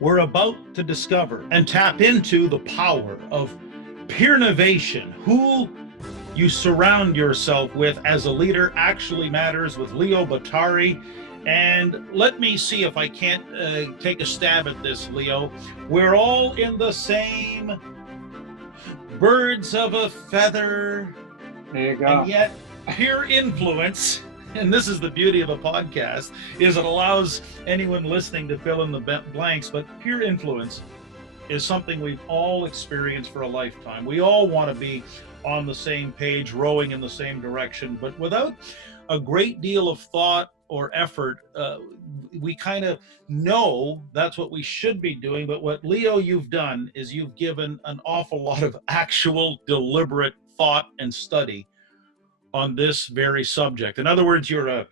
We're about to discover and tap into the power of Peernovation. Who you surround yourself with as a leader actually matters, with Leo Bottary. And let me see if I can't take a stab at this, Leo. We're all in the same birds of a feather. There you go. And yet, peer influence, and this is the beauty of a podcast, is it allows anyone listening to fill in the blanks, but peer influence is something we've all experienced for a lifetime. We all want to be on the same page, rowing in the same direction, but without a great deal of thought or effort, we kind of know that's what we should be doing. But what, Leo, you've done is you've given an awful lot of actual deliberate thought and study on this very subject. In other words, you're a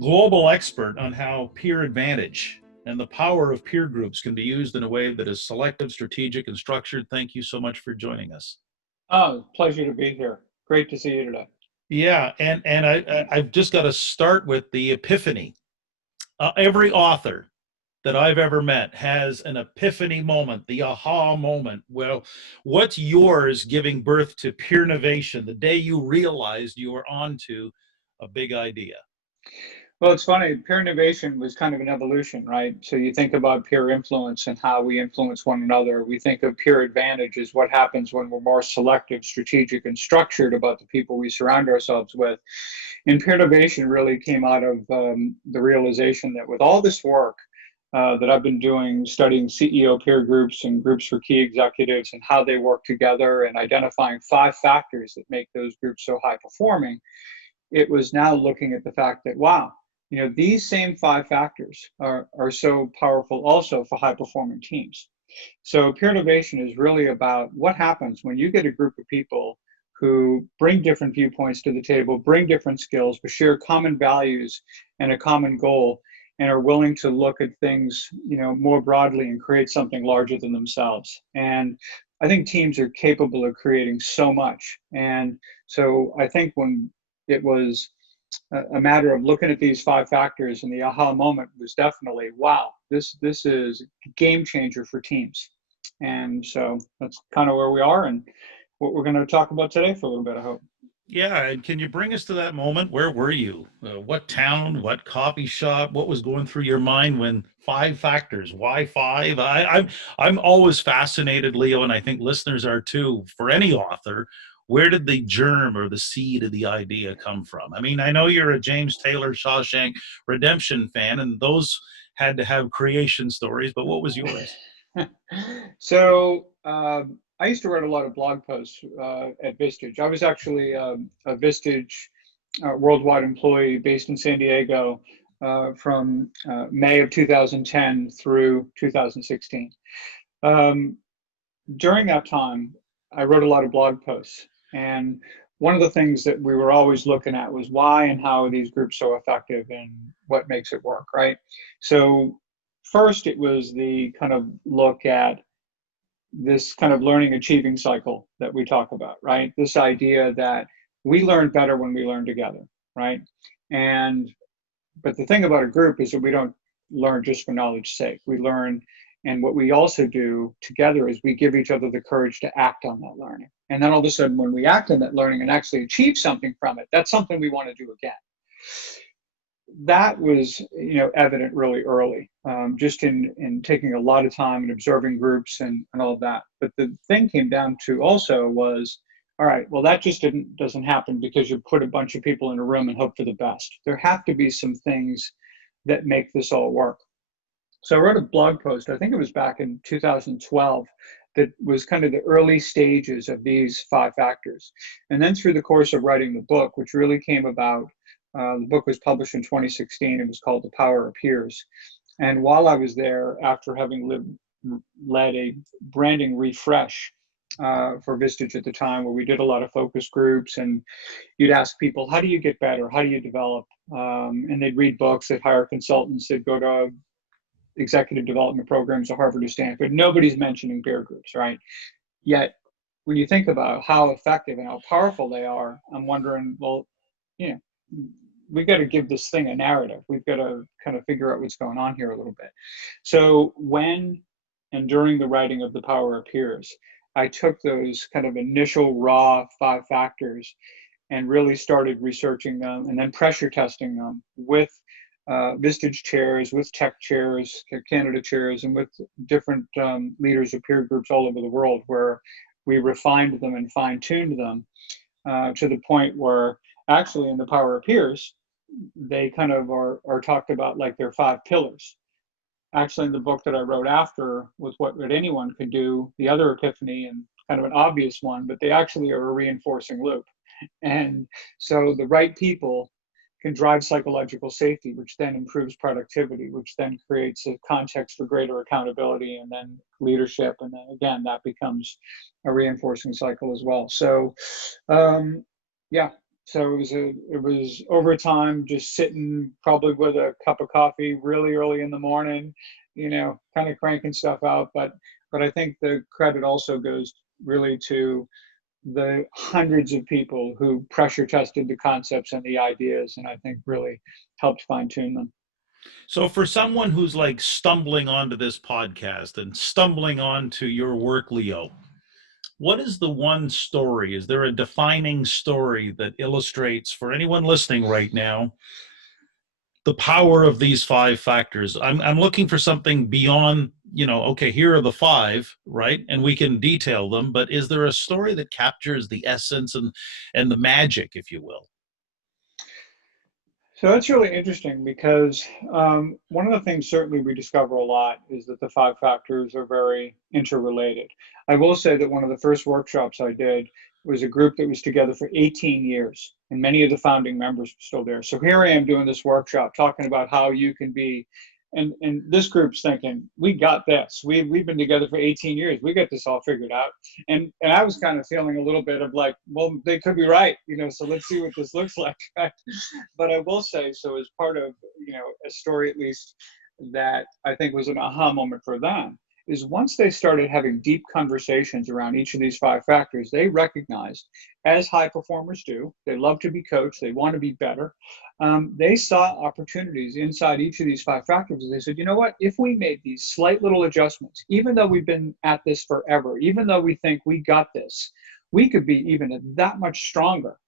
global expert on how peer advantage and the power of peer groups can be used in a way that is selective, strategic, and structured. Thank you so much for joining us. Oh, pleasure to be here. Great to see you today. Yeah, and I've just got to start with the epiphany. Every author that I've ever met has an epiphany moment, the aha moment. Well, what's yours giving birth to Peernovation, the day you realized you were onto a big idea? Well, it's funny, Peernovation was kind of an evolution, right? So you think about peer influence and how we influence one another. We think of peer advantage as what happens when we're more selective, strategic, and structured about the people we surround ourselves with. And Peernovation really came out of the realization that with all this work that I've been doing, studying CEO peer groups and groups for key executives and how they work together and identifying 5 factors that make those groups so high performing, it was now looking at the fact that, wow, these same 5 factors are so powerful also for high performing teams. So Peernovation is really about what happens when you get a group of people who bring different viewpoints to the table, bring different skills, but share common values and a common goal, and are willing to look at things, more broadly and create something larger than themselves. And I think teams are capable of creating so much. And so I think when it was a matter of looking at these 5 factors, and the aha moment was definitely, wow, this is a game changer for teams. And so that's kind of where we are and what we're going to talk about today for a little bit, I hope. Yeah, and can you bring us to that moment? Where were you? What town? What coffee shop? What was going through your mind when 5 factors? Why 5? I'm always fascinated, Leo, and I think listeners are too. For any author, where did the germ or the seed of the idea come from? I mean, I know you're a James Taylor Shawshank Redemption fan, and those had to have creation stories. But what was yours? So I used to write a lot of blog posts at Vistage. I was actually a Vistage worldwide employee based in San Diego from May of 2010 through 2016. During that time, I wrote a lot of blog posts. And one of the things that we were always looking at was why and how are these groups so effective and what makes it work, right? So first, it was the kind of look at this kind of learning achieving cycle that we talk about, right? This idea that we learn better when we learn together, right? But the thing about a group is that we don't learn just for knowledge's sake. We learn, and what we also do together is we give each other the courage to act on that learning. And then all of a sudden, when we act on that learning and actually achieve something from it, that's something we want to do again. That was, evident really early, just in taking a lot of time and observing groups and all of that. But the thing came down to also was, all right, well, that just doesn't happen because you put a bunch of people in a room and hope for the best. There have to be some things that make this all work. So I wrote a blog post, I think it was back in 2012, that was kind of the early stages of these 5 factors. And then through the course of writing the book, which really came about, the book was published in 2016. It was called The Power of Peers. And while I was there, after having led a branding refresh for Vistage at the time, where we did a lot of focus groups, and you'd ask people, how do you get better? How do you develop? And they'd read books, they'd hire consultants, they'd go to executive development programs at Harvard or Stanford. Nobody's mentioning peer groups, right? Yet, when you think about how effective and how powerful they are, I'm wondering, well, we got to give this thing a narrative. We've got to kind of figure out what's going on here a little bit. So when and during the writing of The Power Appears, I took those kind of initial raw 5 factors and really started researching them and then pressure testing them with Vistage chairs, with tech chairs, Canada chairs, and with different leaders of peer groups all over the world, where we refined them and fine-tuned them to the point where actually in The Power Appears, they kind of are talked about like they're 5 pillars. Actually, in the book that I wrote after was What Anyone Could Do, the other epiphany, and kind of an obvious one, but they actually are a reinforcing loop. And so the right people can drive psychological safety, which then improves productivity, which then creates a context for greater accountability and then leadership. And then again, that becomes a reinforcing cycle as well. So, yeah. So it was over time, just sitting probably with a cup of coffee really early in the morning, kind of cranking stuff out. But I think the credit also goes really to the hundreds of people who pressure tested the concepts and the ideas, and I think really helped fine tune them. So for someone who's like stumbling onto this podcast and stumbling onto your work, Leo, what is the one story? Is there a defining story that illustrates for anyone listening right now the power of these 5 factors? I'm looking for something beyond, okay, here are the 5, right? And we can detail them, but is there a story that captures the essence and the magic, if you will? So that's really interesting because one of the things certainly we discover a lot is that the 5 factors are very interrelated. I will say that one of the first workshops I did was a group that was together for 18 years, and many of the founding members were still there. So here I am doing this workshop talking about how you can be, and this group's thinking, we got this. We've been together for 18 years. We got this all figured out. And I was kind of feeling a little bit of like, well, they could be right, so let's see what this looks like. But I will say, so as part of, a story at least that I think was an aha moment for them, is once they started having deep conversations around each of these 5 factors, they recognized, as high performers do, they love to be coached, they want to be better. They saw opportunities inside each of these 5 factors. They said, you know what, if we made these slight little adjustments, even though we've been at this forever, even though we think we got this, we could be even that much stronger,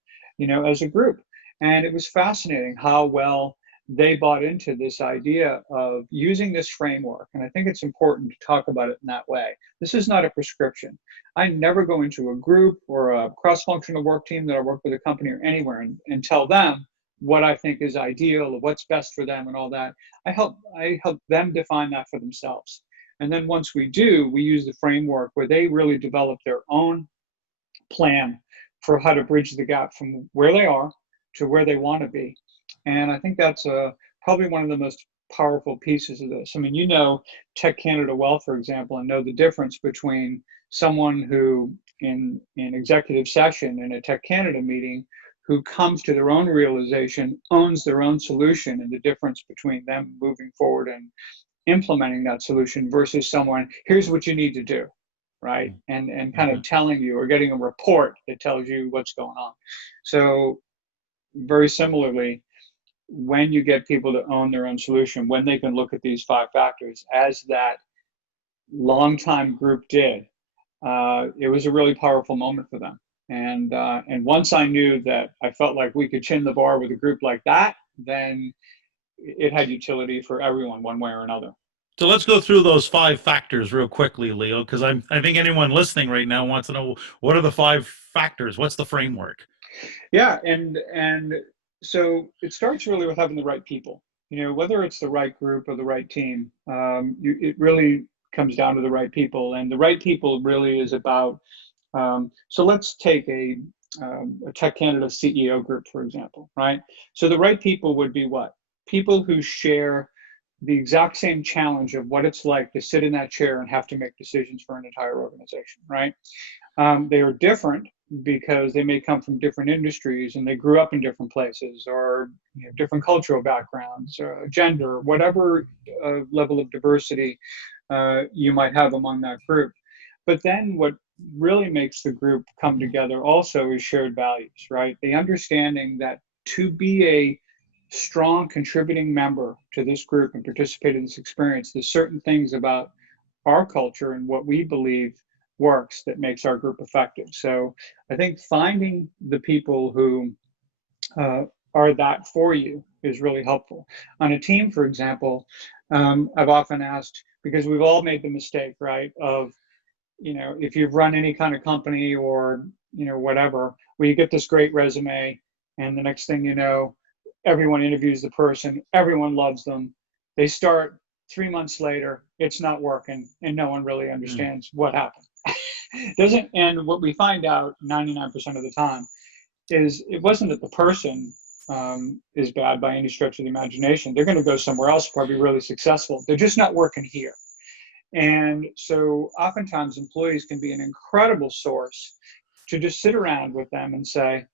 as a group. And it was fascinating how well they bought into this idea of using this framework. And I think it's important to talk about it in that way. This is not a prescription. I never go into a group or a cross-functional work team that I work with a company or anywhere and tell them what I think is ideal or what's best for them and all that. I help them define that for themselves. And then once we do, we use the framework where they really develop their own plan for how to bridge the gap from where they are to where they want to be. And I think that's probably one of the most powerful pieces of this. I mean, Tech Canada well, for example, and know the difference between someone who in executive session in a Tech Canada meeting who comes to their own realization, owns their own solution, and the difference between them moving forward and implementing that solution versus someone, here's what you need to do, right? And kind of telling you or getting a report that tells you what's going on. So very similarly, when you get people to own their own solution, when they can look at these 5 factors, as that longtime group did, it was a really powerful moment for them. And once I knew that I felt like we could chin the bar with a group like that, then it had utility for everyone one way or another. So let's go through those 5 factors real quickly, Leo, because I think anyone listening right now wants to know, what are the 5 factors? What's the framework? Yeah, and so it starts really with having the right people. Whether it's the right group or the right team, it really comes down to the right people. And the right people really is about, so let's take a Tech Canada CEO group, for example, right? So the right people would be what? People who share the exact same challenge of what it's like to sit in that chair and have to make decisions for an entire organization, right? They are different because they may come from different industries and they grew up in different places, or different cultural backgrounds, gender, whatever level of diversity you might have among that group. But then what really makes the group come together also is shared values, right? The understanding that to be a strong contributing member to this group and participate in this experience, there's certain things about our culture and what we believe works that makes our group effective. So I think finding the people who are that for you is really helpful. On a team, for example, I've often asked, because we've all made the mistake, right, of, if you've run any kind of company or, whatever, where you get this great resume and the next thing you know, everyone interviews the person, everyone loves them. They start 3 months later, it's not working, and no one really understands what happened. Doesn't, and what we find out 99% of the time is it wasn't that the person is bad by any stretch of the imagination. They're going to go somewhere else, probably really successful. They're just not working here. And so oftentimes employees can be an incredible source to just sit around with them and say,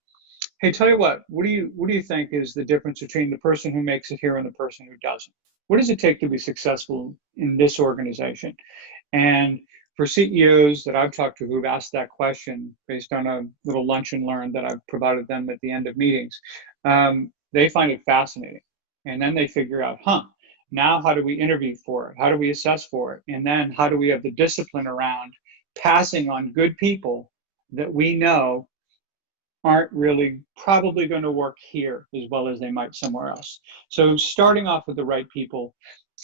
hey, tell you what do you think is the difference between the person who makes it here and the person who doesn't? What does it take to be successful in this organization? And for CEOs that I've talked to who've asked that question based on a little lunch and learn that I've provided them at the end of meetings, they find it fascinating. And then they figure out, now how do we interview for it? How do we assess for it? And then how do we have the discipline around passing on good people that we know aren't really probably going to work here as well as they might somewhere else. So starting off with the right people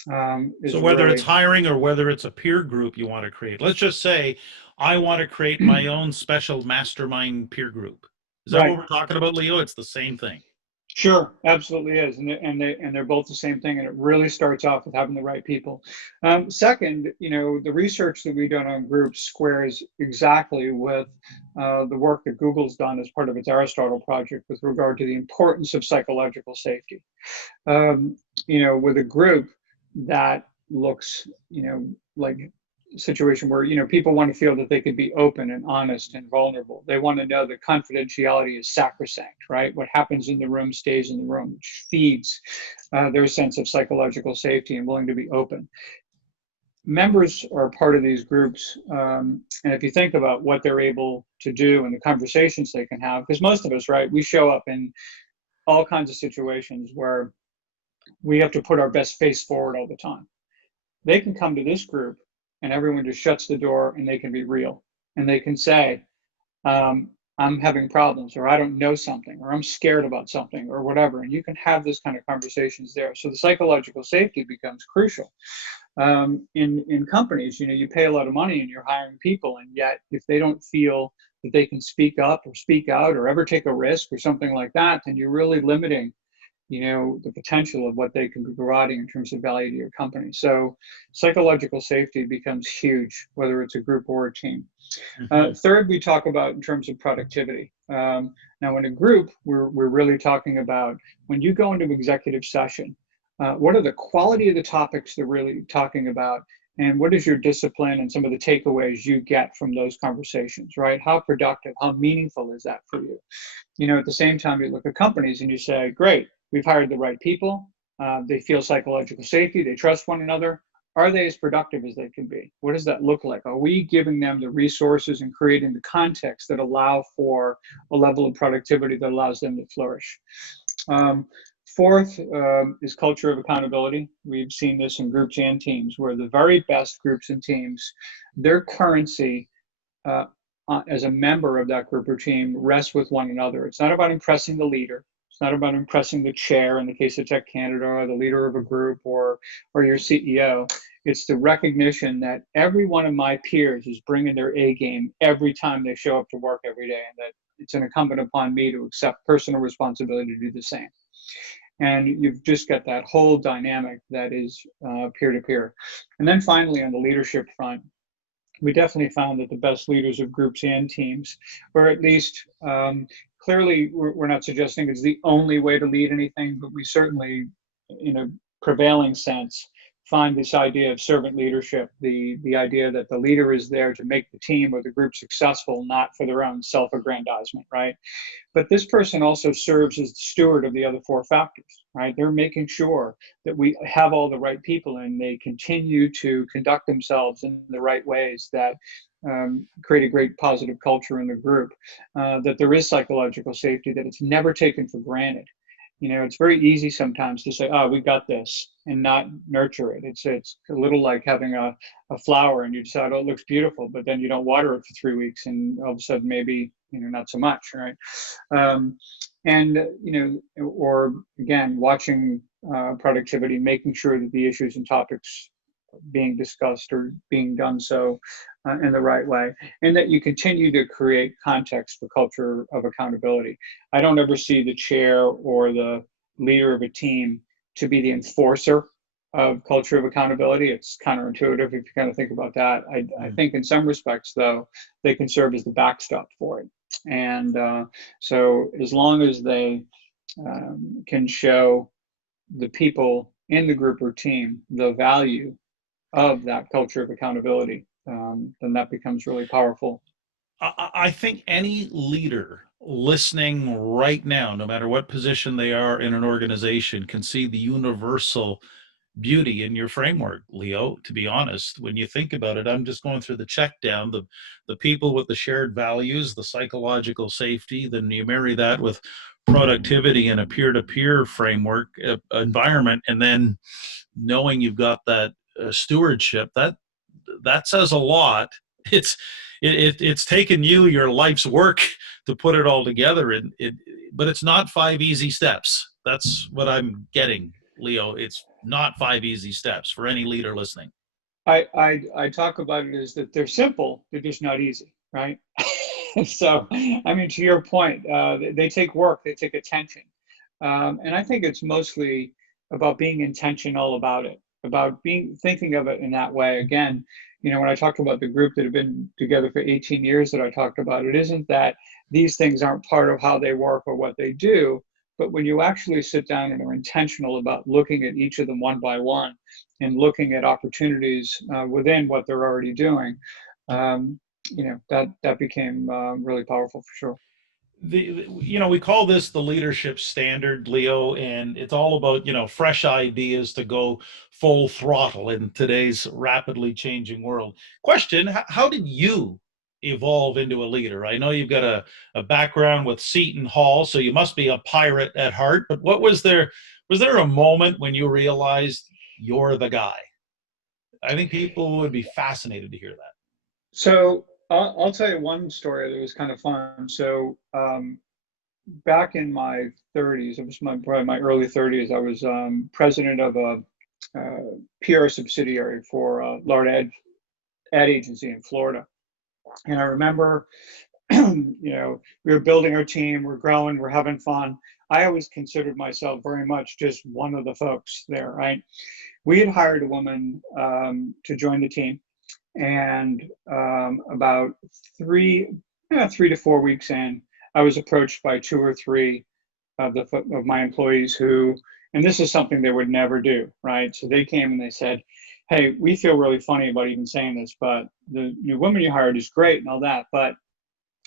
is so whether really, it's hiring or whether it's a peer group you want to create, let's just say I want to create my own special mastermind peer group. Is that right. what we're talking about, Leo? It's the same thing. Sure, absolutely is, and they're both the same thing, and it really starts off with having the right people. Second, the research that we've done on groups squares exactly with the work that Google's done as part of its Aristotle project with regard to the importance of psychological safety. With a group that looks, like situation where people want to feel that they can be open and honest and vulnerable. They want to know that confidentiality is sacrosanct, right? What happens in the room stays in the room, which feeds their sense of psychological safety and willing to be open. Members are part of these groups, and if you think about what they're able to do and the conversations they can have, because most of us, right, we show up in all kinds of situations where we have to put our best face forward all the time. They can come to this group and everyone just shuts the door and they can be real. And they can say, I'm having problems, or I don't know something, or I'm scared about something, or whatever. And you can have this kind of conversations there. So the psychological safety becomes crucial. In companies, you pay a lot of money and you're hiring people, and yet if they don't feel that they can speak up or speak out or ever take a risk or something like that, then you're really limiting the potential of what they can be providing in terms of value to your company. So psychological safety becomes huge, whether it's a group or a team. Third, we talk about in terms of productivity. Now, in a group, we're really talking about when you go into executive session, what are the quality of the topics they're really talking about, and what is your discipline and some of the takeaways you get from those conversations, right? How productive, how meaningful is that for you? At the same time, you look at companies and you say, great, we've hired the right people. They feel psychological safety. They trust one another. Are they as productive as they can be? What does that look like? Are we giving them the resources and creating the context that allow for a level of productivity that allows them to flourish? Fourth is culture of accountability. We've seen this in groups and teams where the very best groups and teams, their currency as a member of that group or team rests with one another. It's not about impressing the leader. It's not about impressing the chair in the case of Tech Canada, or the leader of a group, or your CEO. It's the recognition that every one of my peers is bringing their A game every time they show up to work every day, and that it's incumbent upon me to accept personal responsibility to do the same. And you've just got that whole dynamic that is peer-to-peer. And then finally, on the leadership front, we definitely found that the best leaders of groups and teams, or at least clearly we're not suggesting it's the only way to lead anything, but we certainly, in a prevailing sense, find this idea of servant leadership, the idea that the leader is there to make the team or the group successful, not for their own self-aggrandizement, right? But this person also serves as the steward of the other four factors, right? They're making sure that we have all the right people and they continue to conduct themselves in the right ways that create a great positive culture in the group, that there is psychological safety, that it's never taken for granted. It's very easy sometimes to say, "Oh, we got this," and not nurture it. It's a little like having a flower, and you decide, "Oh, it looks beautiful," but then you don't water it for 3 weeks, and all of a sudden, maybe not so much, right? Um, and or again, watching productivity, making sure that the issues and topics being discussed or being done so in the right way, and that you continue to create context for culture of accountability. I don't ever see the chair or the leader of a team to be the enforcer of culture of accountability. It's counterintuitive if you kind of think about that. I think in some respects, though, they can serve as the backstop for it. And so as long as they can show the people in the group or team the value of that culture of accountability, then that becomes really powerful. I think any leader listening right now, no matter what position they are in an organization, can see the universal beauty in your framework, Leo. To be honest, when you think about it, I'm just going through the check down, the people with the shared values, the psychological safety, then you marry that with productivity and a peer-to-peer framework environment, and then knowing you've got that stewardship, that says a lot. It's taken you your life's work to put it all together, and but it's not 5 easy steps. That's what I'm getting, Leo. It's not 5 easy steps for any leader listening. I talk about it as that they're simple, they're just not easy, right? So, I mean, to your point, they take work, they take attention. And I think it's mostly about being intentional about it, about thinking of it in that way. Again, when I talk about the group that have been together for 18 years that I talked about, it isn't that these things aren't part of how they work or what they do, but when you actually sit down and are intentional about looking at each of them one by one and looking at opportunities within what they're already doing, that became really powerful for sure. We call this the leadership standard, Leo, and it's all about fresh ideas to go full throttle in today's rapidly changing world. Question: how did you evolve into a leader? I know you've got a background with Seton Hall, so you must be a pirate at heart, but what was there a moment when you realized you're the guy? I think people would be fascinated to hear that. So I'll tell you one story that was kind of fun. So back in my 30s, it was probably my early 30s, I was president of a PR subsidiary for a large ad agency in Florida. And I remember, we were building our team, we're growing, we're having fun. I always considered myself very much just one of the folks there, right? We had hired a woman to join the team, and about 3 to 4 weeks in, I was approached by 2 or 3 of my employees who, and this is something they would never do, right? So they came and they said, "Hey, we feel really funny about even saying this, but the new woman you hired is great and all that, but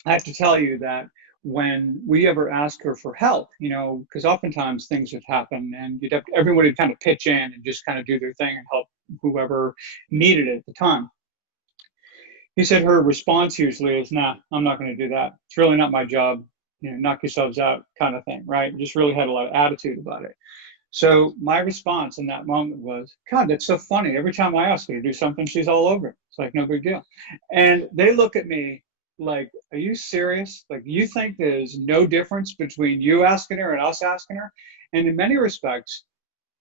I have to tell you that when we ever ask her for help, because oftentimes things would happen and everyone would kind of pitch in and just kind of do their thing and help whoever needed it at the time." He said her response usually is, "Nah, I'm not going to do that. It's really not my job. Knock yourselves out," kind of thing, right? Just really had a lot of attitude about it. So my response in that moment was, "God, that's so funny. Every time I ask her to do something, she's all over it. It's like no big deal." And they look at me like, "Are you serious? Like, you think there's no difference between you asking her and us asking her?" And in many respects,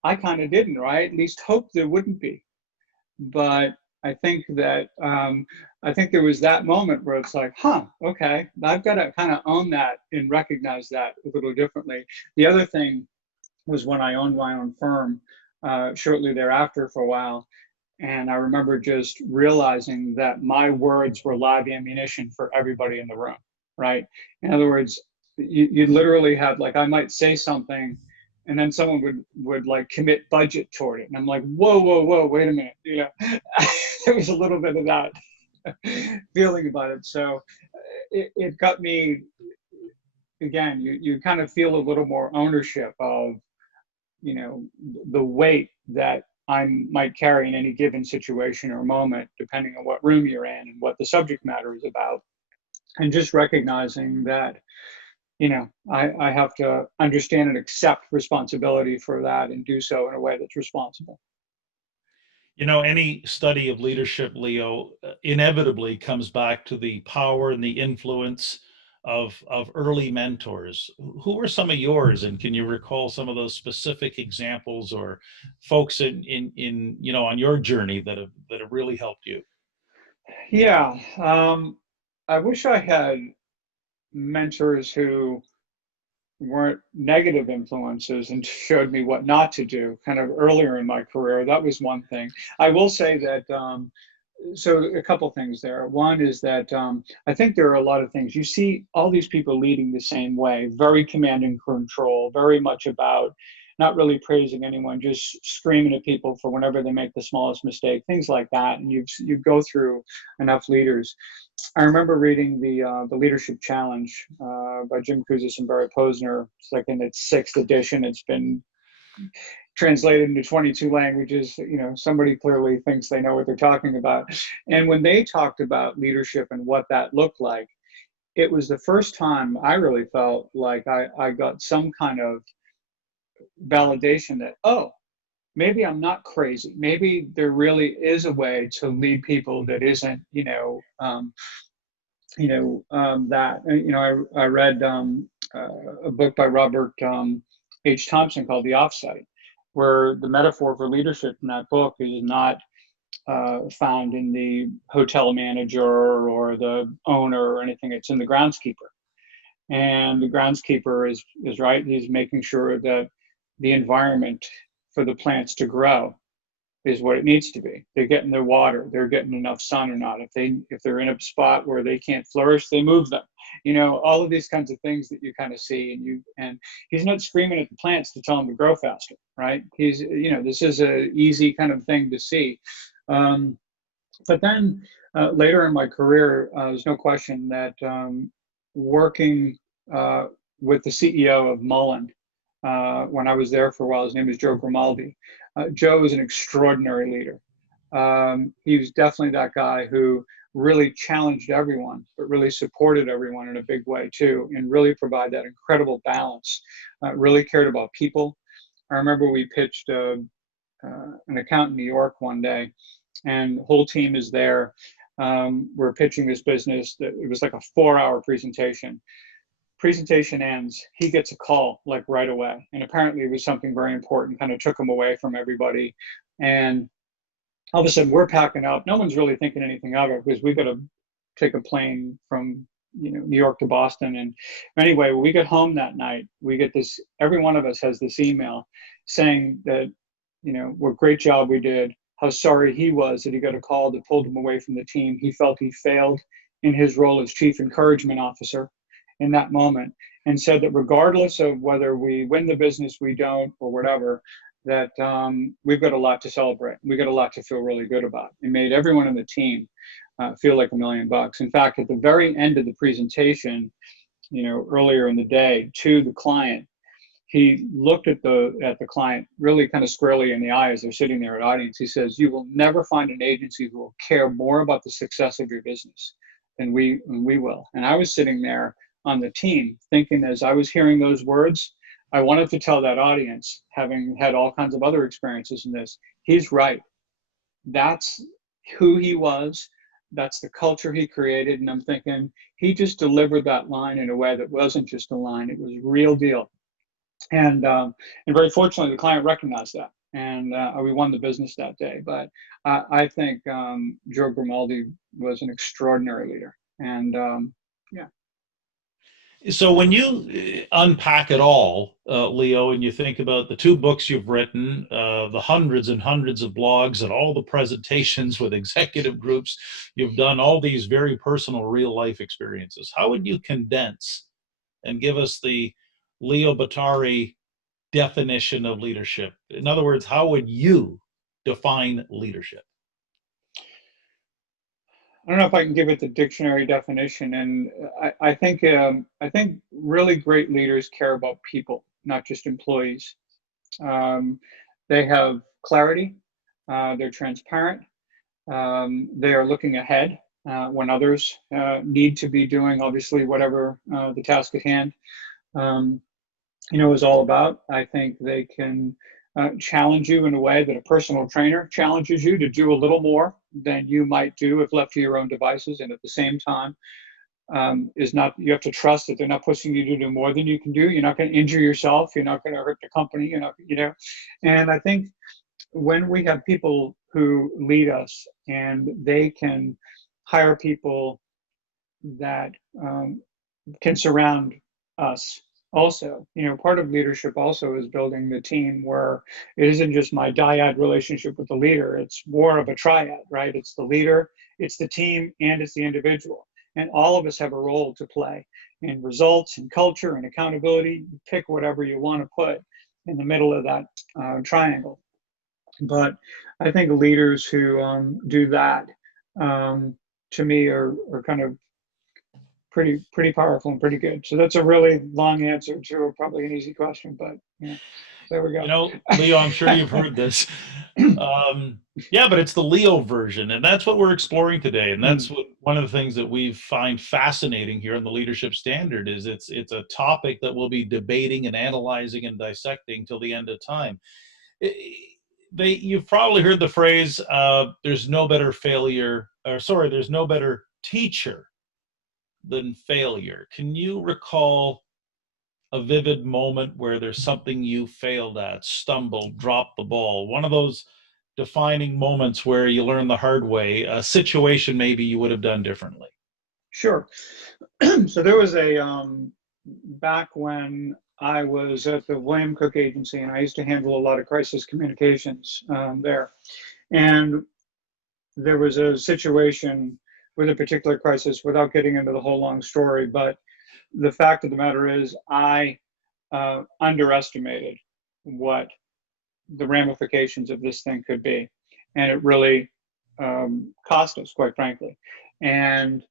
I kind of didn't, right? At least hope there wouldn't be. But I think that there was that moment where it's like, huh, okay, I've got to kind of own that and recognize that a little differently. The other thing was when I owned my own firm shortly thereafter for a while. And I remember just realizing that my words were live ammunition for everybody in the room, right? In other words, you literally have, like, I might say something and then someone would like commit budget toward it. And I'm like, whoa, whoa, whoa, wait a minute. There was a little bit of that feeling about it. So it got me, again, you kind of feel a little more ownership of, the weight that I might carry in any given situation or moment, depending on what room you're in and what the subject matter is about. And just recognizing that I have to understand and accept responsibility for that and do so in a way that's responsible. Any study of leadership, Leo, inevitably comes back to the power and the influence of early mentors. Who were some of yours, and can you recall some of those specific examples or folks in on your journey that have really helped you? Yeah, I wish I had mentors who weren't negative influences and showed me what not to do kind of earlier in my career. That was one thing. I will say that, so a couple things there. One is that I think there are a lot of things. You see all these people leading the same way, very command and control, very much about not really praising anyone, just screaming at people for whenever they make the smallest mistake, things like that. And you go through enough leaders. I remember reading the Leadership Challenge by Jim Kouzes and Barry Posner. It's like in its 6th edition. It's been translated into 22 languages. Somebody clearly thinks they know what they're talking about. And when they talked about leadership and what that looked like, it was the first time I really felt like I got some kind of validation that, oh, maybe I'm not crazy. Maybe there really is a way to lead people that isn't, that. I read a book by Robert H. Thompson called The Offsite, where the metaphor for leadership in that book is not found in the hotel manager or the owner or anything. It's in the groundskeeper. And the groundskeeper is right. He's making sure that the environment for the plants to grow is what it needs to be. They're getting their water, they're getting enough sun or not. If they're in a spot where they can't flourish, they move them. All of these kinds of things that you kind of see, and he's not screaming at the plants to tell them to grow faster, right? This is a easy kind of thing to see. But then later in my career, there's no question that working with the CEO of Mullen, when I was there for a while, his name is Joe Grimaldi. Joe is an extraordinary leader. He was definitely that guy who really challenged everyone, but really supported everyone in a big way too, and really provide that incredible balance. Really cared about people. I remember we pitched an account in New York one day, and the whole team is there. We're pitching this business. It was like a 4-hour presentation. Presentation ends, he gets a call like right away, and apparently it was something very important, kind of took him away from everybody. And all of a sudden we're packing up, no one's really thinking anything of it because we got to take a plane from New York to Boston. And anyway, when we get home that night, we get this, every one of us has this email saying that what great job we did, how sorry he was that he got a call that pulled him away from the team. He felt he failed in his role as chief encouragement officer in that moment, and said that regardless of whether we win the business, we don't, or whatever, that we've got a lot to celebrate. We've got a lot to feel really good about. It made everyone in the team feel like $1 million. In fact, at the very end of the presentation, earlier in the day to the client, he looked at the client really kind of squarely in the eye as they're sitting there at audience. He says, "You will never find an agency who will care more about the success of your business than we will." And I was sitting there on the team thinking, as I was hearing those words, I wanted to tell that audience, having had all kinds of other experiences in this, he's right. That's who he was. That's the culture he created. And I'm thinking, he just delivered that line in a way that wasn't just a line, it was real deal. And very fortunately, the client recognized that, and we won the business that day. But I think Joe Grimaldi was an extraordinary leader. And yeah. So when you unpack it all, Leo, and you think about the 2 books you've written, the hundreds and hundreds of blogs and all the presentations with executive groups, you've done all these very personal real life experiences. How would you condense and give us the Leo Bottary definition of leadership? In other words, how would you define leadership? I don't know if I can give it the dictionary definition, and I think really great leaders care about people, not just employees. They have clarity, they're transparent, they are looking ahead, when others need to be doing, obviously, whatever the task at hand, um, is all about. I think they can challenge you in a way that a personal trainer challenges you to do a little more than you might do if left to your own devices. And at the same time, is not, you have to trust that they're not pushing you to do more than you can do. You're not going to injure yourself. You're not going to hurt the company. You're not, and I think when we have people who lead us and they can hire people that can surround us also, part of leadership also is building the team where it isn't just my dyad relationship with the leader. It's more of a triad, right? It's the leader, it's the team, and it's the individual. And all of us have a role to play in results and culture and accountability. You pick whatever you want to put in the middle of that triangle. But I think leaders who do that, to me, are kind of pretty powerful and pretty good. So that's a really long answer to probably an easy question, but there we go. Leo, I'm sure you've heard this. Yeah, but it's the Leo version, and that's what we're exploring today. And that's one of the things that we find fascinating here in the Leadership Standard is it's a topic that we'll be debating and analyzing and dissecting till the end of time. You've probably heard the phrase, there's no better teacher than failure. Can you recall a vivid moment where there's something you failed at, stumbled, dropped the ball, one of those defining moments where you learn the hard way, a situation maybe you would have done differently? Sure. So there was back when I was at the William Cook Agency, and I used to handle a lot of crisis communications there. And there was a situation with a particular crisis, without getting into the whole long story, but the fact of the matter is I underestimated what the ramifications of this thing could be. And it really cost us, quite frankly. And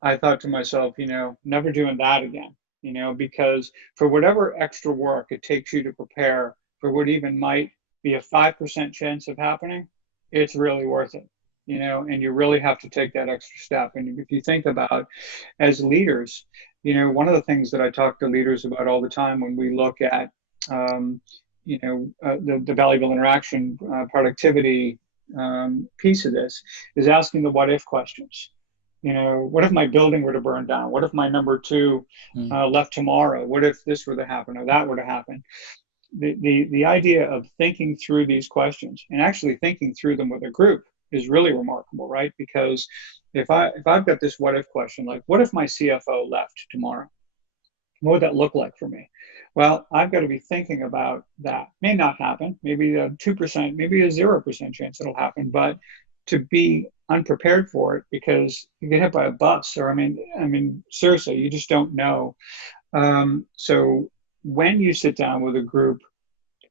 I thought to myself, never doing that again, because for whatever extra work it takes you to prepare for what even might be a 5% chance of happening, it's really worth it. And you really have to take that extra step. And if you think about, as leaders, one of the things that I talk to leaders about all the time when we look at, the valuable interaction, productivity piece of this is asking the what if questions. What if my building were to burn down? What if my number two left tomorrow? What if this were to happen or that were to happen? The idea of thinking through these questions and actually thinking through them with a group is really remarkable, right? Because if I've got this what if question, like what if my CFO left tomorrow? What would that look like for me? Well, I've got to be thinking about that. May not happen, maybe a 2%, maybe a 0% chance it'll happen, but to be unprepared for it because you get hit by a bus, or I mean, seriously, you just don't know. So when you sit down with a group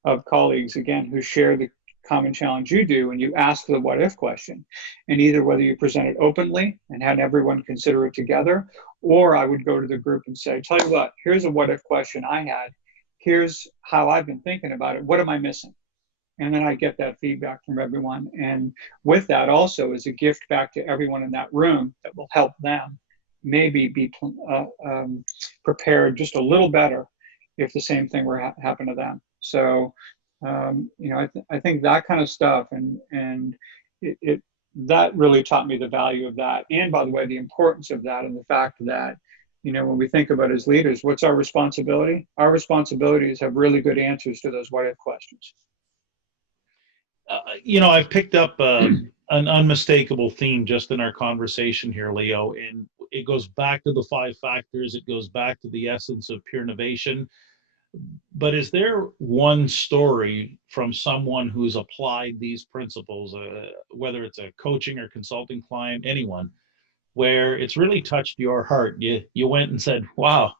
of colleagues, again, who share the common challenge you do, and you ask the what if question, and either whether you present it openly and had everyone consider it together, or I would go to the group and say, tell you what, here's a what if question I had, here's how I've been thinking about it, what am I missing? And then I get that feedback from everyone. And with that also is a gift back to everyone in that room that will help them maybe be prepared just a little better if the same thing were happen to them. So, I think that kind of stuff and that really taught me the value of that. And by the way, the importance of that and the fact that, when we think about as leaders, what's our responsibility? Our responsibility is to have really good answers to those what if questions. I've picked up an unmistakable theme just in our conversation here, Leo, and it goes back to the 5 factors. It goes back to the essence of Peernovation. But is there one story from someone who's applied these principles, whether it's a coaching or consulting client, anyone, where it's really touched your heart? You went and said, wow,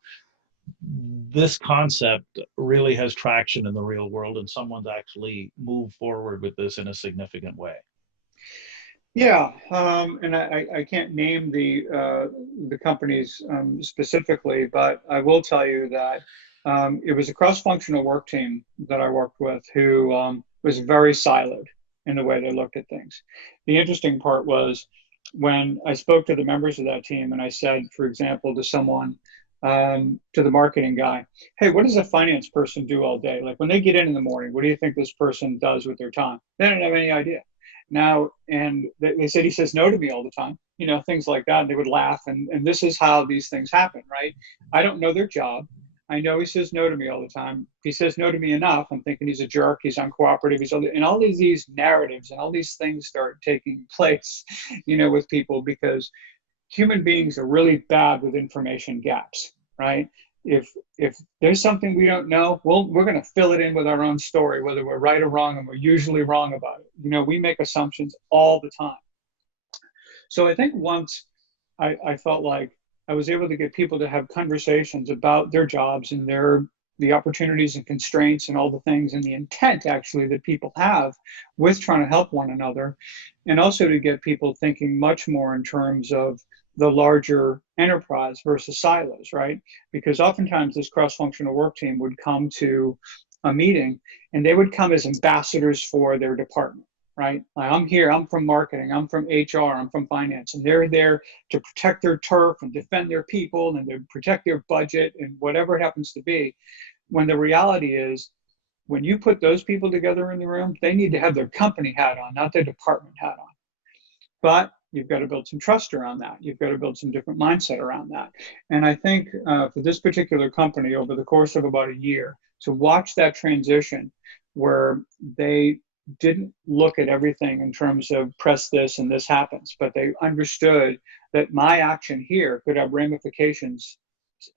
this concept really has traction in the real world, and someone's actually moved forward with this in a significant way. Yeah, and I can't name the companies specifically, but I will tell you that it was a cross-functional work team that I worked with who was very siloed in the way they looked at things. The interesting part was when I spoke to the members of that team and I said, for example, to someone, to the marketing guy, hey, what does a finance person do all day? Like when they get in the morning, what do you think this person does with their time? They don't have any idea. Now, and they said he says no to me all the time, things like that. And they would laugh. And this is how these things happen, right? I don't know their job. I know he says no to me all the time. If he says no to me enough, I'm thinking he's a jerk, he's uncooperative, and all these narratives and all these things start taking place, with people, because human beings are really bad with information gaps, right? If there's something we don't know, we're going to fill it in with our own story, whether we're right or wrong, and we're usually wrong about it. We make assumptions all the time. So I think once I felt like I was able to get people to have conversations about their jobs and the opportunities and constraints and all the things and the intent actually that people have with trying to help one another, and also to get people thinking much more in terms of the larger enterprise versus silos, right? Because oftentimes this cross-functional work team would come to a meeting and they would come as ambassadors for their department, right? Like, I'm here, I'm from marketing, I'm from HR, I'm from finance, and they're there to protect their turf and defend their people and to protect their budget and whatever it happens to be. When the reality is, when you put those people together in the room, they need to have their company hat on, not their department hat on. But you've got to build some trust around that. You've got to build some different mindset around that. And I think for this particular company, over the course of about a year, to watch that transition where they didn't look at everything in terms of press this and this happens, but they understood that my action here could have ramifications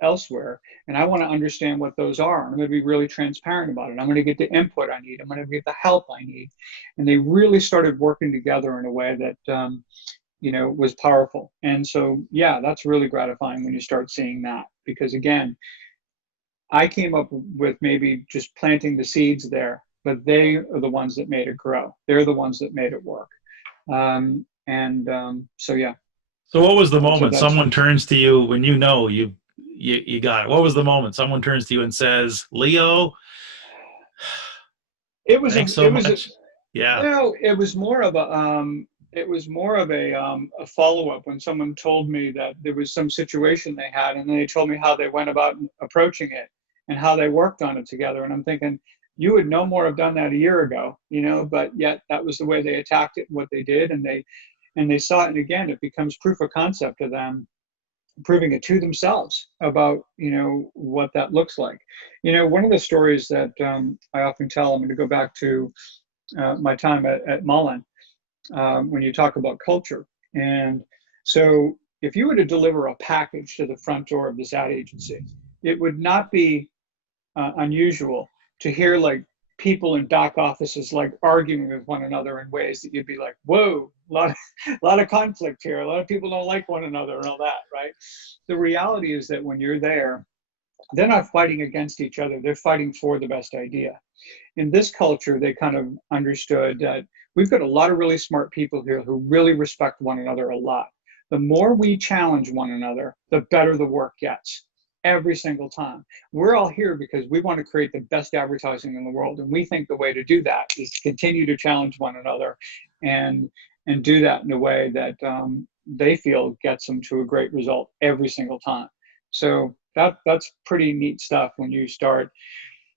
elsewhere, and I want to understand what those are. I'm going to be really transparent about it. I'm going to get the input I need. I'm going to get the help I need. And they really started working together in a way that was powerful. And so, yeah, that's really gratifying when you start seeing that, because again, I came up with maybe just planting the seeds there, but they are the ones that made it grow. They're the ones that made it work. So yeah. So what was the So moment that's, someone turns to you when you got it? What was the moment someone turns to you and says, Leo, it was thanks a, so it was a, much? Yeah. it was more of a follow-up when someone told me that there was some situation they had, and then they told me how they went about approaching it and how they worked on it together. And I'm thinking, you would no more have done that a year ago, but yet that was the way they attacked it and what they did, and they saw it. And again, it becomes proof of concept to them, proving it to themselves about what that looks like. One of the stories that I often tell, I'm going to go back to my time at Mullen, when you talk about culture. And so if you were to deliver a package to the front door of this ad agency, it would not be unusual to hear like people in back offices like arguing with one another in ways that you'd be like, whoa, a lot of conflict here. A lot of people don't like one another and all that, right? The reality is that when you're there, they're not fighting against each other. They're fighting for the best idea. In this culture, they kind of understood that we've got a lot of really smart people here who really respect one another a lot. The more we challenge one another, the better the work gets every single time. We're all here because we want to create the best advertising in the world. And we think the way to do that is to continue to challenge one another and do that in a way that they feel gets them to a great result every single time. So that's pretty neat stuff when you start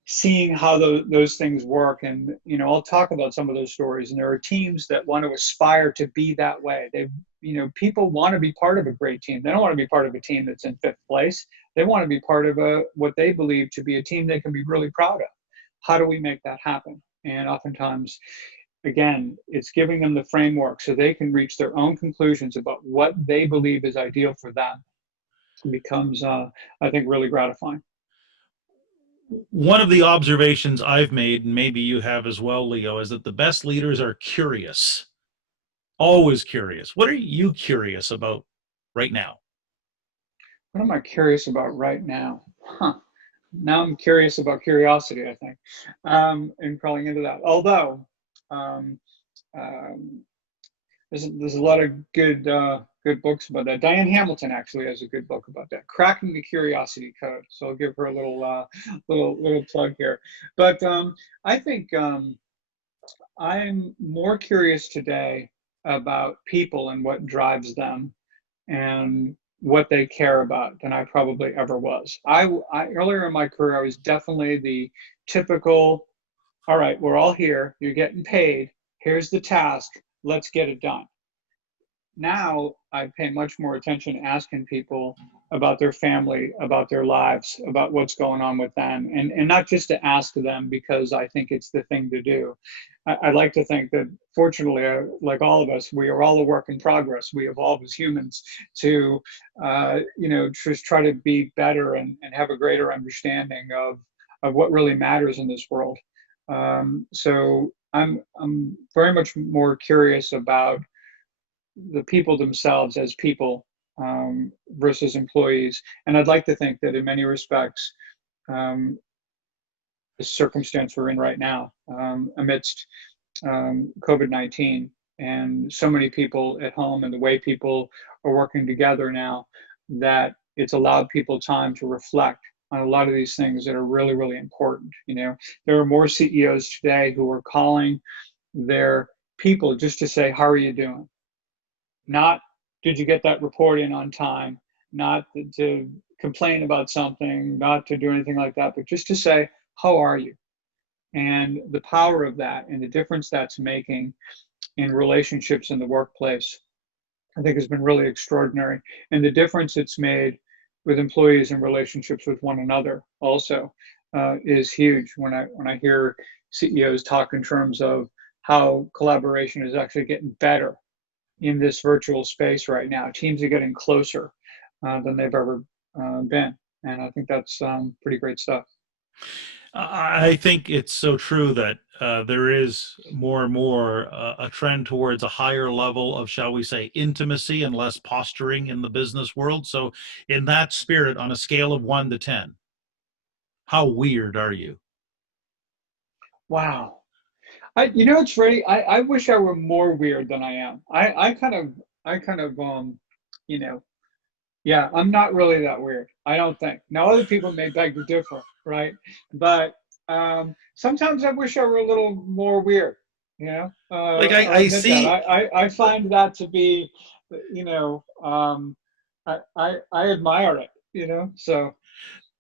seeing how those things work. And I'll talk about some of those stories, and there are teams that want to aspire to be that way. People want to be part of a great team. They don't want to be part of a team that's in fifth place. They want to be part of what they believe to be a team they can be really proud of. How do we make that happen? And oftentimes, again, it's giving them the framework so they can reach their own conclusions about what they believe is ideal for them. It becomes, I think, really gratifying. One of the observations I've made, and maybe you have as well, Leo, is that the best leaders are curious, always curious. What are you curious about right now? What am I curious about right now? Now I'm curious about curiosity, I think, and crawling into that. Although um, um, there's a lot of good books about that. Diane Hamilton actually has a good book about that, Cracking the Curiosity Code. So I'll give her a little plug here. But I think I'm more curious today about people and what drives them and what they care about than I probably ever was. I earlier in my career, I was definitely the typical, all right, we're all here, you're getting paid, here's the task, let's get it done. Now I pay much more attention asking people about their family, about their lives, about what's going on with them, and not just to ask them because I think it's the thing to do. I like to think that fortunately, like all of us, we are all a work in progress. We evolve as humans to, just try to be better and have a greater understanding of what really matters in this world. So I'm very much more curious about the people themselves as people versus employees. And I'd like to think that in many respects, the circumstance we're in right now, amidst COVID-19 and so many people at home and the way people are working together now, that it's allowed people time to reflect on a lot of these things that are really, really important. There are more CEOs today who are calling their people just to say, how are you doing? Not, did you get that report in on time? Not to complain about something, not to do anything like that, but just to say, how are you? And the power of that and the difference that's making in relationships in the workplace, I think has been really extraordinary. And the difference it's made with employees and relationships with one another also is huge. When I hear CEOs talk in terms of how collaboration is actually getting better in this virtual space right now. Teams are getting closer than they've ever been. And I think that's pretty great stuff. I think it's so true that there is more and more a trend towards a higher level of, shall we say, intimacy and less posturing in the business world. So in that spirit, on a scale of 1 to 10, how weird are you? Wow. It's really, I wish I were more weird than I am. You know, yeah, I'm not really that weird. I don't think. Now, other people may beg to differ, right? But sometimes I wish I were a little more weird. Like I'll I admit that. see, I find that to be, you know, I admire it. So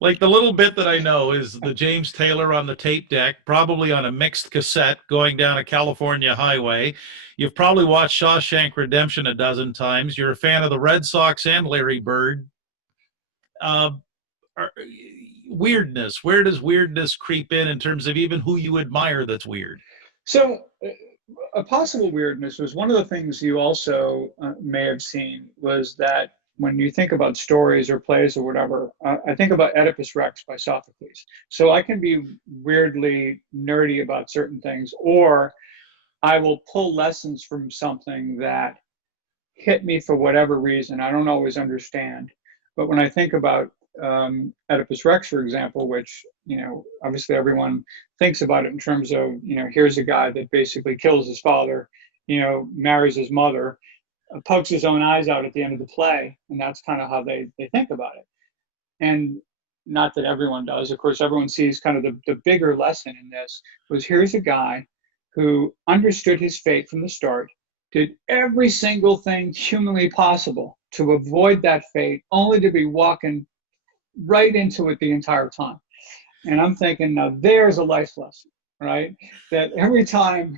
like the little bit that I know is the James Taylor on the tape deck, probably on a mixed cassette going down a California highway. You've probably watched Shawshank Redemption a dozen times. You're a fan of the Red Sox and Larry Bird. Uh, Weirdness. Where does weirdness creep in terms of even who you admire that's weird? So, a possible weirdness was one of the things you also may have seen was that when you think about stories or plays or whatever, I think about Oedipus Rex by Sophocles. So I can be weirdly nerdy about certain things, or I will pull lessons from something that hit me for whatever reason. I don't always understand. But when I think about Oedipus Rex, for example, which, obviously everyone thinks about it in terms of, here's a guy that basically kills his father, marries his mother, pokes his own eyes out at the end of the play. And that's kind of how they think about it. And not that everyone does. Of course, everyone sees kind of the bigger lesson in this was here's a guy who understood his fate from the start, did every single thing humanly possible to avoid that fate, only to be walking right into it the entire time. And I'm thinking, now there's a life lesson, right? That every time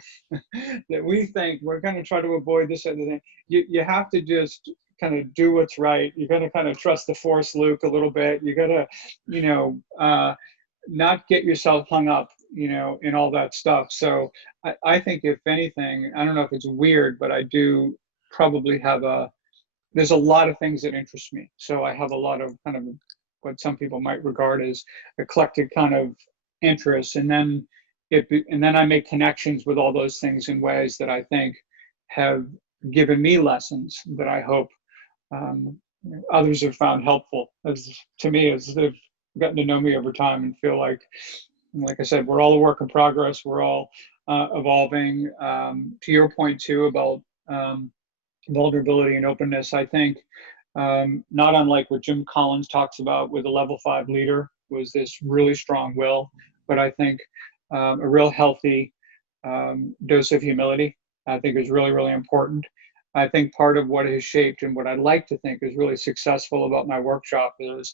that we think we're going to try to avoid this other thing, you have to just kind of do what's right. You're going to kind of trust the force, Luke, a little bit. You got to, not get yourself hung up, in all that stuff. So I think if anything, I don't know if it's weird, but I do probably have there's a lot of things that interest me. So I have a lot of kind of what some people might regard as eclectic kind of interests. And then I make connections with all those things in ways that I think have given me lessons that I hope others have found helpful to me as they've gotten to know me over time and feel like I said, we're all a work in progress. We're all evolving. To your point too about vulnerability and openness, I think not unlike what Jim Collins talks about with a level 5 leader was this really strong will, but I think a real healthy dose of humility, I think is really, really important. I think part of what has shaped and what I like to think is really successful about my workshop is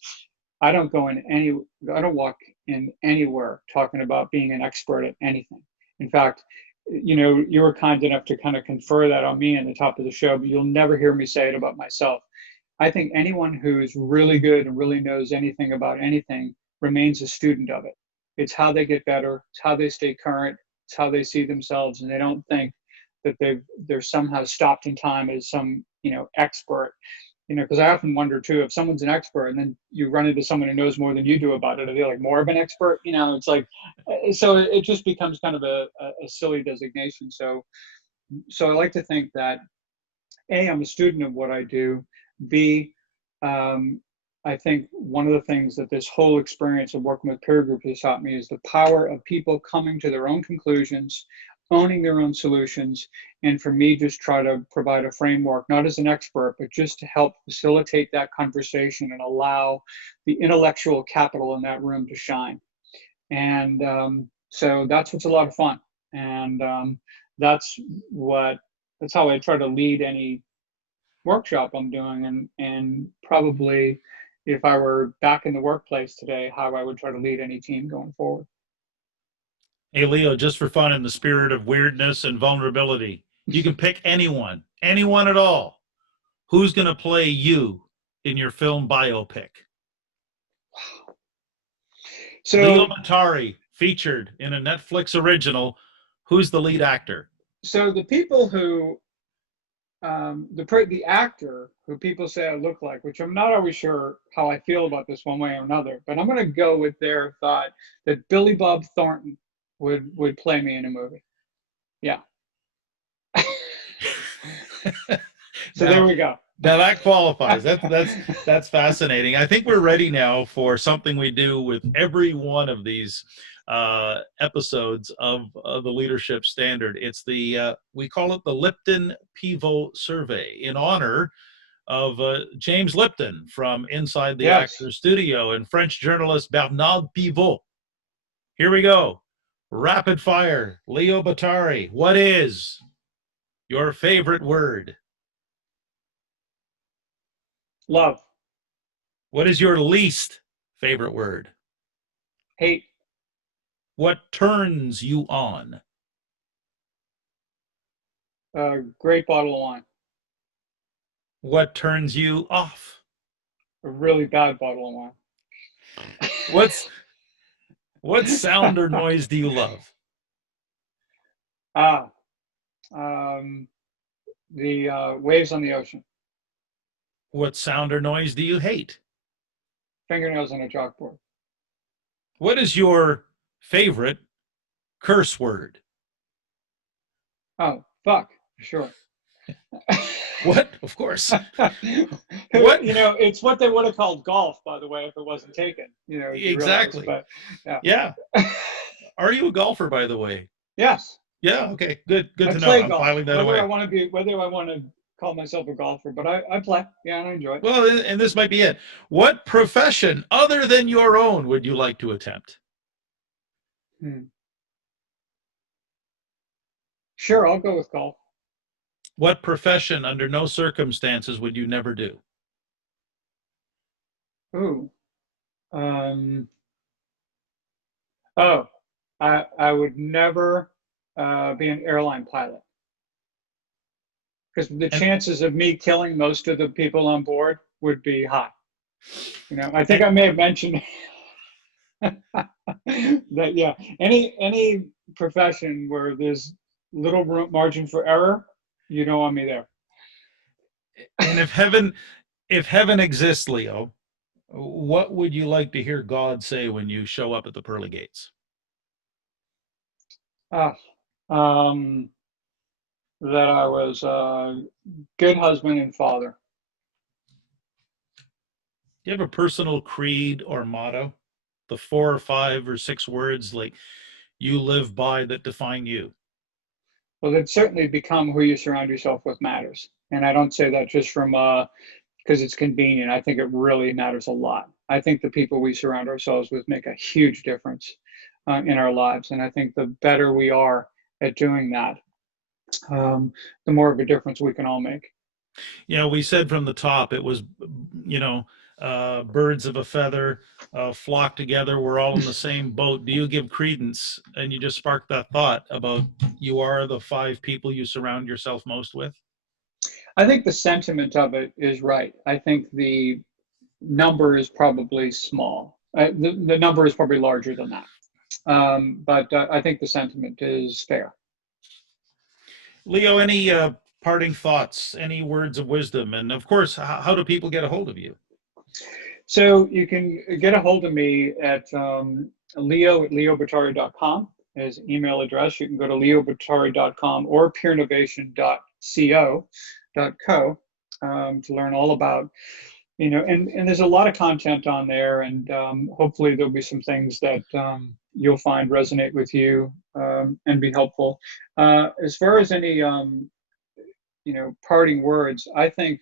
I don't go in any, I don't walk in anywhere talking about being an expert at anything. In fact, you were kind enough to kind of confer that on me at the top of the show, but you'll never hear me say it about myself. I think anyone who's really good and really knows anything about anything remains a student of it. It's how they get better. It's how they stay current. It's how they see themselves, and they don't think that they're somehow stopped in time as some expert. Because I often wonder too, if someone's an expert and then you run into someone who knows more than you do about it, are they like more of an expert? It's like, so it just becomes kind of a silly designation. So I like to think that A, I'm a student of what I do. B, I think one of the things that this whole experience of working with peer groups has taught me is the power of people coming to their own conclusions, owning their own solutions, and for me, just try to provide a framework, not as an expert, but just to help facilitate that conversation and allow the intellectual capital in that room to shine. And so that's what's a lot of fun. And that's how I try to lead any workshop I'm doing, and probably if I were back in the workplace today, how I would try to lead any team going forward. Hey, Leo, just for fun, in the spirit of weirdness and vulnerability, you can pick anyone at all. Who's going to play you in your film biopic? So Leo Bottary, featured in a Netflix original. Who's the lead actor? So the people who, the actor who people say I look like, which I'm not always sure how I feel about this one way or another, but I'm going to go with their thought that Billy Bob Thornton would play me in a movie. Yeah. So now, there we go. Now that qualifies. That's fascinating. I think we're ready now for something we do with every one of these episodes of the Leadership Standard. It's we call it the Lipton Pivot Survey in honor of James Lipton from Inside the Actors Studio and French journalist Bernard Pivot. Here we go. Rapid fire. Leo Bottary, what is your favorite word? Love. What is your least favorite word? Hate. What turns you on? A great bottle of wine. What turns you off? A really bad bottle of wine. What sound or noise do you love? The waves on the ocean. What sound or noise do you hate? Fingernails on a chalkboard. What is your favorite curse word? Oh, fuck, for sure. What? Of course. What? It's what they would have called golf, by the way, if it wasn't taken. Exactly. Realize, but, yeah. Are you a golfer, by the way? Yes. Yeah. Okay. Good to know. Play I'm golf. filing that whether away. Whether I want to call myself a golfer, but I play. Yeah, and I enjoy it. Well, and this might be it. What profession other than your own would you like to attempt? Sure, I'll go with golf. What profession, under no circumstances, would you never do? Ooh. I would never be an airline pilot. Because the chances of me killing most of the people on board would be high. I think I may have mentioned that, yeah, any profession where there's little margin for error, you don't want me there. And if heaven exists, Leo, what would you like to hear God say when you show up at the pearly gates? That I was a good husband and father. Do you have a personal creed or motto? The 4 or 5 or 6 words like you live by that define you? Well, that certainly become who you surround yourself with matters. And I don't say that just from because it's convenient. I think it really matters a lot. I think the people we surround ourselves with make a huge difference in our lives. And I think the better we are at doing that, the more of a difference we can all make. We said from the top, it was, you know, birds of a feather flock together. We're all in the same boat. Do you give credence? And you just sparked that thought about you are the 5 people you surround yourself most with. I think the sentiment of it is right. I think the number is probably small. The number is probably larger than that. But I think the sentiment is fair. Leo, any parting thoughts, any words of wisdom? And of course, how do people get a hold of you? So you can get a hold of me at leo@leobottary.com as email address. You can go to leobottary.com or peernovation.co to learn all about, and there's a lot of content on there, and hopefully there'll be some things that you'll find resonate with you and be helpful. As far as any, parting words, I think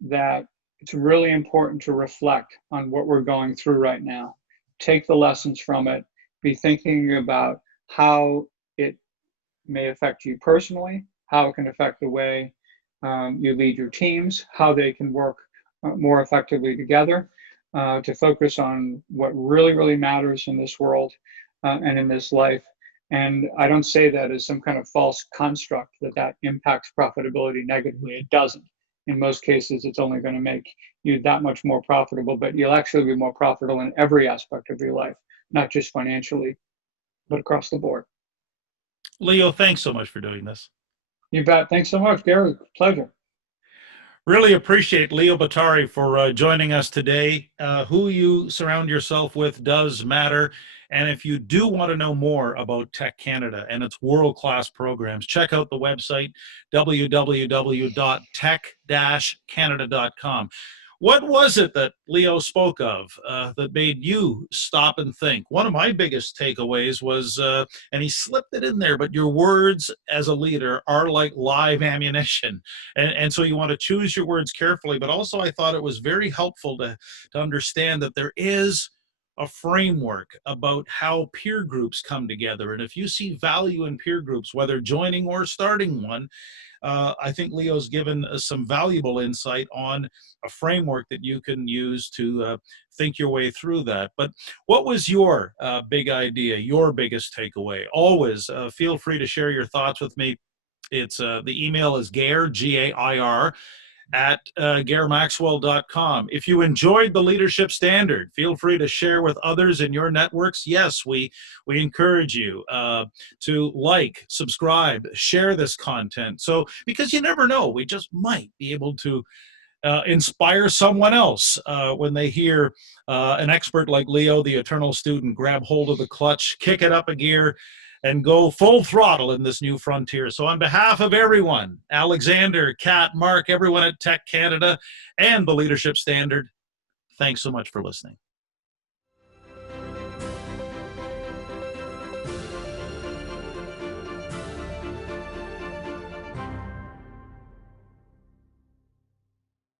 that it's really important to reflect on what we're going through right now. Take the lessons from it, be thinking about how it may affect you personally, how it can affect the way you lead your teams, how they can work more effectively together, to focus on what really, really matters in this world and in this life. And I don't say that as some kind of false construct that impacts profitability negatively. It doesn't. In most cases, it's only going to make you that much more profitable, but you'll actually be more profitable in every aspect of your life, not just financially, but across the board. Leo, thanks so much for doing this. You bet. Thanks so much, Gary. Pleasure. Really appreciate Leo Bottary for joining us today. Who you surround yourself with does matter. And if you do want to know more about Tech Canada and its world-class programs, check out the website, www.tech-canada.com. What was it that Leo spoke of that made you stop and think? One of my biggest takeaways was, and he slipped it in there, but your words as a leader are like live ammunition. And so you want to choose your words carefully, but also I thought it was very helpful to understand that there is a framework about how peer groups come together. And if you see value in peer groups, whether joining or starting one, I think Leo's given some valuable insight on a framework that you can use to think your way through that. But what was your big idea, your biggest takeaway? Always feel free to share your thoughts with me. It's the email is Gair, Gair, at gairmaxwell.com. If you enjoyed the Leadership Standard, feel free to share with others in your networks. Yes, we encourage you to like, subscribe, share this content. So, because you never know, we just might be able to inspire someone else when they hear an expert like Leo, the eternal student, grab hold of the clutch, kick it up a gear, and go full throttle in this new frontier. So on behalf of everyone, Alexander, Kat, Mark, everyone at Tech Canada and the Leadership Standard, thanks so much for listening.